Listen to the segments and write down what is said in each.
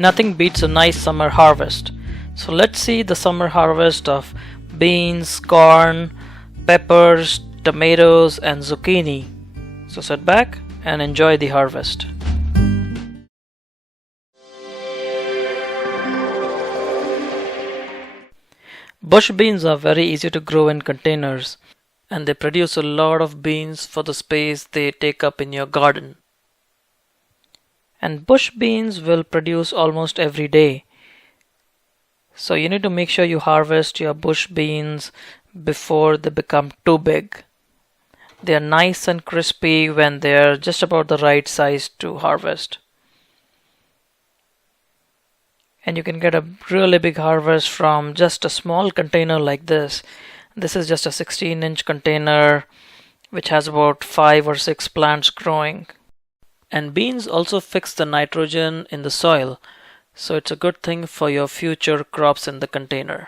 Nothing beats a nice summer harvest. So let's see the summer harvest of beans, corn, peppers, tomatoes and zucchini. So sit back and enjoy the harvest. Bush beans are very easy to grow in containers, and they produce a lot of beans for the space they take up in your garden. And bush beans will produce almost every day. So you need to make sure you harvest your bush beans before they become too big. They are nice and crispy when they are just about the right size to harvest. And you can get a really big harvest from just a small container like this. This is just a 16-inch container which has about 5 or 6 plants growing. And beans also fix the nitrogen in the soil, so it's a good thing for your future crops in the container.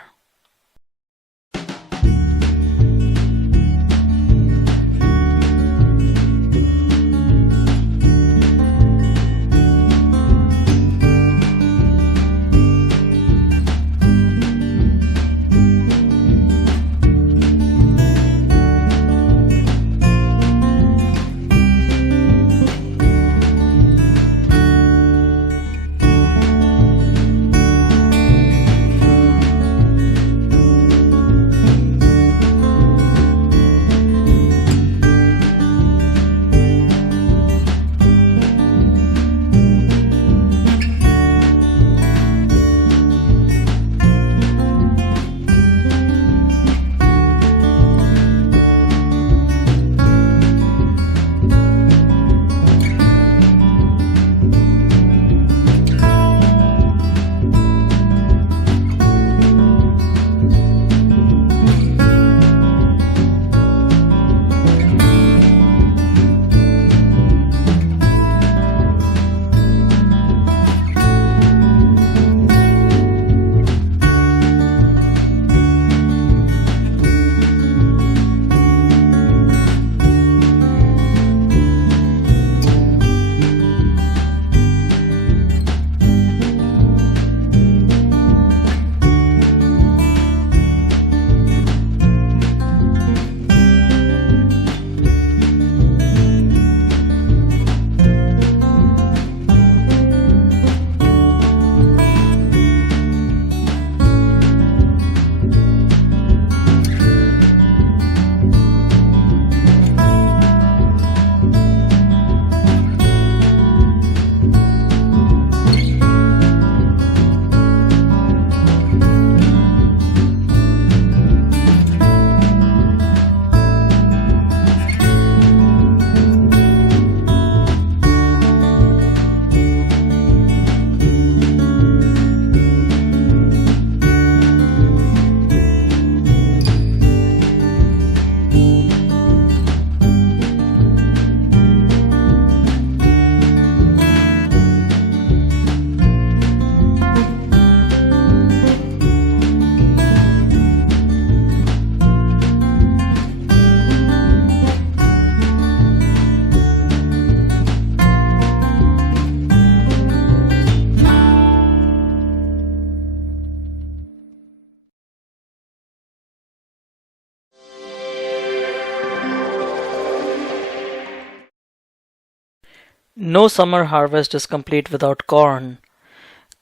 No summer harvest is complete without corn.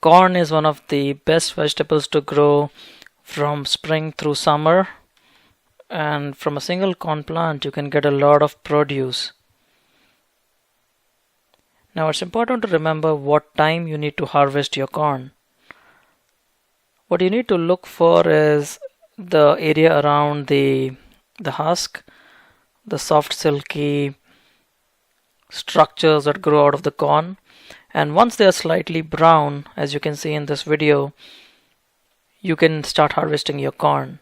Corn is one of the best vegetables to grow from spring through summer, and from a single corn plant you can get a lot of produce. Now it's important to remember what time you need to harvest your corn. What you need to look for is the area around the husk, the soft silky structures that grow out of the corn, and once they are slightly brown, as you can see in this video, you can start harvesting your corn.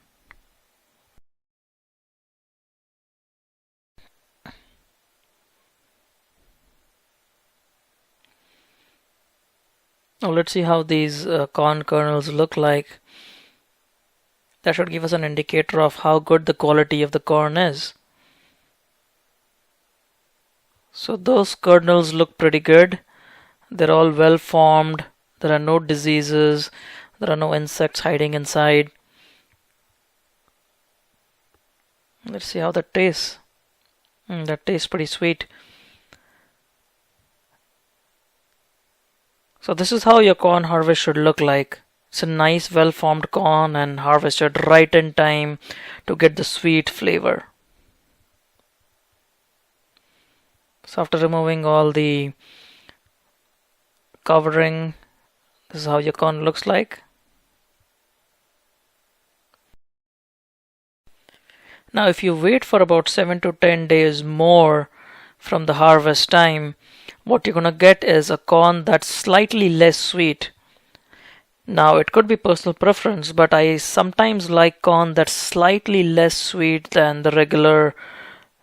Now let's see how these corn kernels look like. That should give us an indicator of how good the quality of the corn is. So those kernels look pretty good. They're all well formed, There are no diseases. There are no insects hiding inside. Let's see how that tastes. That tastes pretty sweet. So this is how your corn harvest should look like. It's a nice well-formed corn and harvested right in time to get the sweet flavor. So after removing all the covering, this is how your corn looks like. Now if you wait for about 7 to 10 days more from the harvest time, what you're gonna get is a corn that's slightly less sweet. Now it could be personal preference, but I sometimes like corn that's slightly less sweet than the regular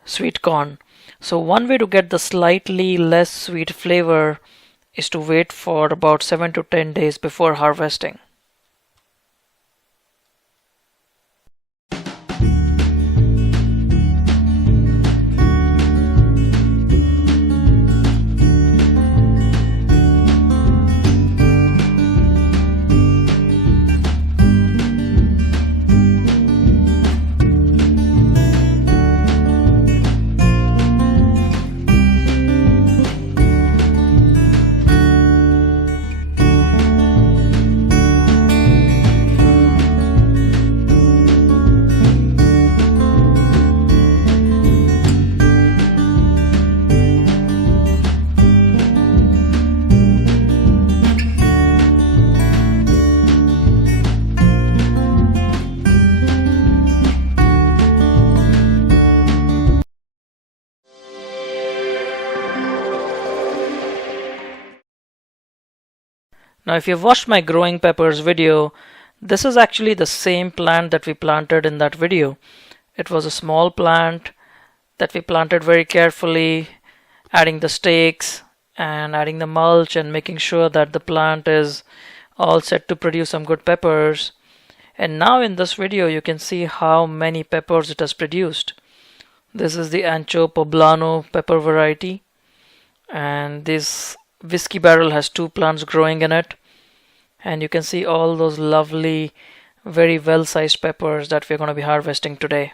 sweet corn. So one way to get the slightly less sweet flavor is to wait for about 7 to 10 days before harvesting. Now if you've watched my growing peppers video, this is actually the same plant that we planted in that video. It was a small plant that we planted very carefully, adding the stakes and adding the mulch and making sure that the plant is all set to produce some good peppers. And now in this video you can see how many peppers it has produced. This is the Ancho Poblano pepper variety, and this whiskey barrel has 2 plants growing in it, and you can see all those lovely, very well-sized peppers that we're going to be harvesting today.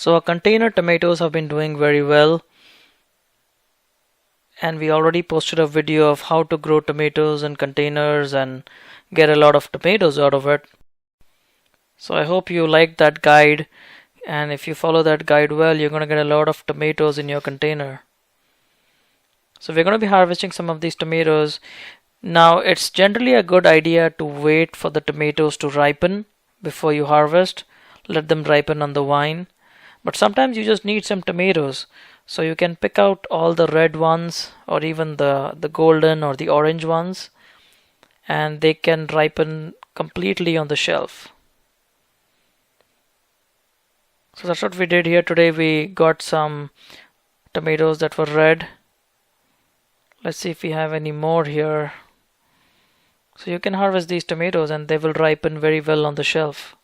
So our container tomatoes have been doing very well, and we already posted a video of how to grow tomatoes in containers and get a lot of tomatoes out of it. So I hope you liked that guide, and if you follow that guide well, you're going to get a lot of tomatoes in your container. So we're going to be harvesting some of these tomatoes. Now it's generally a good idea to wait for the tomatoes to ripen before you harvest. Let them ripen on the vine. But sometimes you just need some tomatoes. So you can pick out all the red ones or even the golden or the orange ones, and they can ripen completely on the shelf. So that's what we did here today. We got some tomatoes that were red. Let's see if we have any more here. So you can harvest these tomatoes and they will ripen very well on the shelf.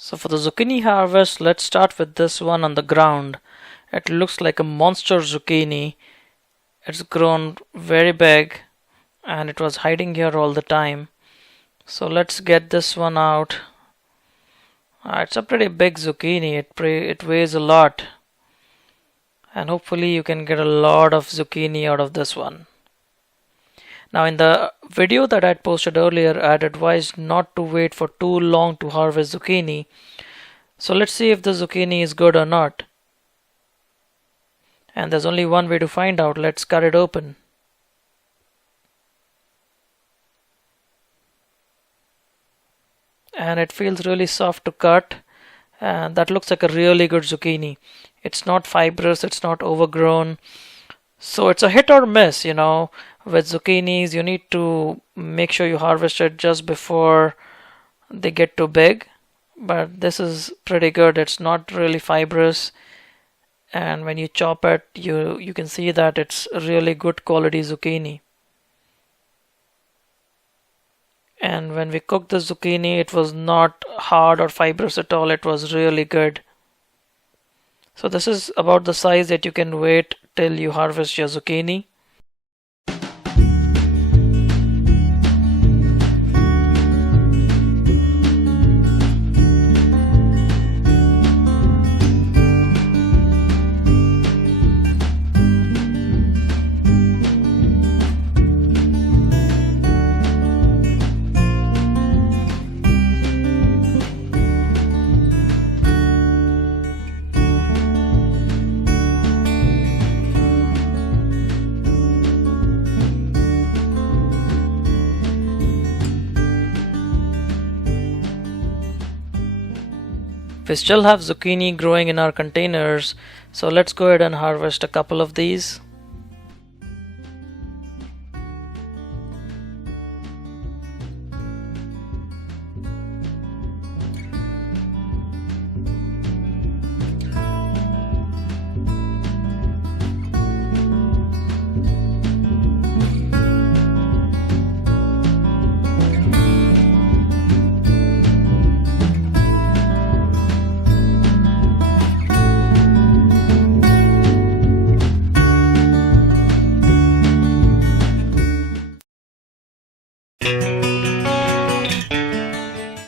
So for the zucchini harvest, let's start with this one on the ground. It looks like a monster zucchini. It's grown very big and it was hiding here all the time. So let's get this one out. It's a pretty big zucchini. It weighs a lot. And hopefully you can get a lot of zucchini out of this one. Now in the video that I had posted earlier, I had advised not to wait for too long to harvest zucchini. So let's see if the zucchini is good or not. And there's only one way to find out. Let's cut it open. And it feels really soft to cut. And that looks like a really good zucchini. It's not fibrous, it's not overgrown. So it's a hit or miss, With zucchinis, you need to make sure you harvest it just before they get too big. But this is pretty good. It's not really fibrous. And when you chop it, you can see that it's a really good quality zucchini. And when we cooked the zucchini, it was not hard or fibrous at all. It was really good. So this is about the size that you can wait till you harvest your zucchini. We still have zucchini growing in our containers, so let's go ahead and harvest a couple of these.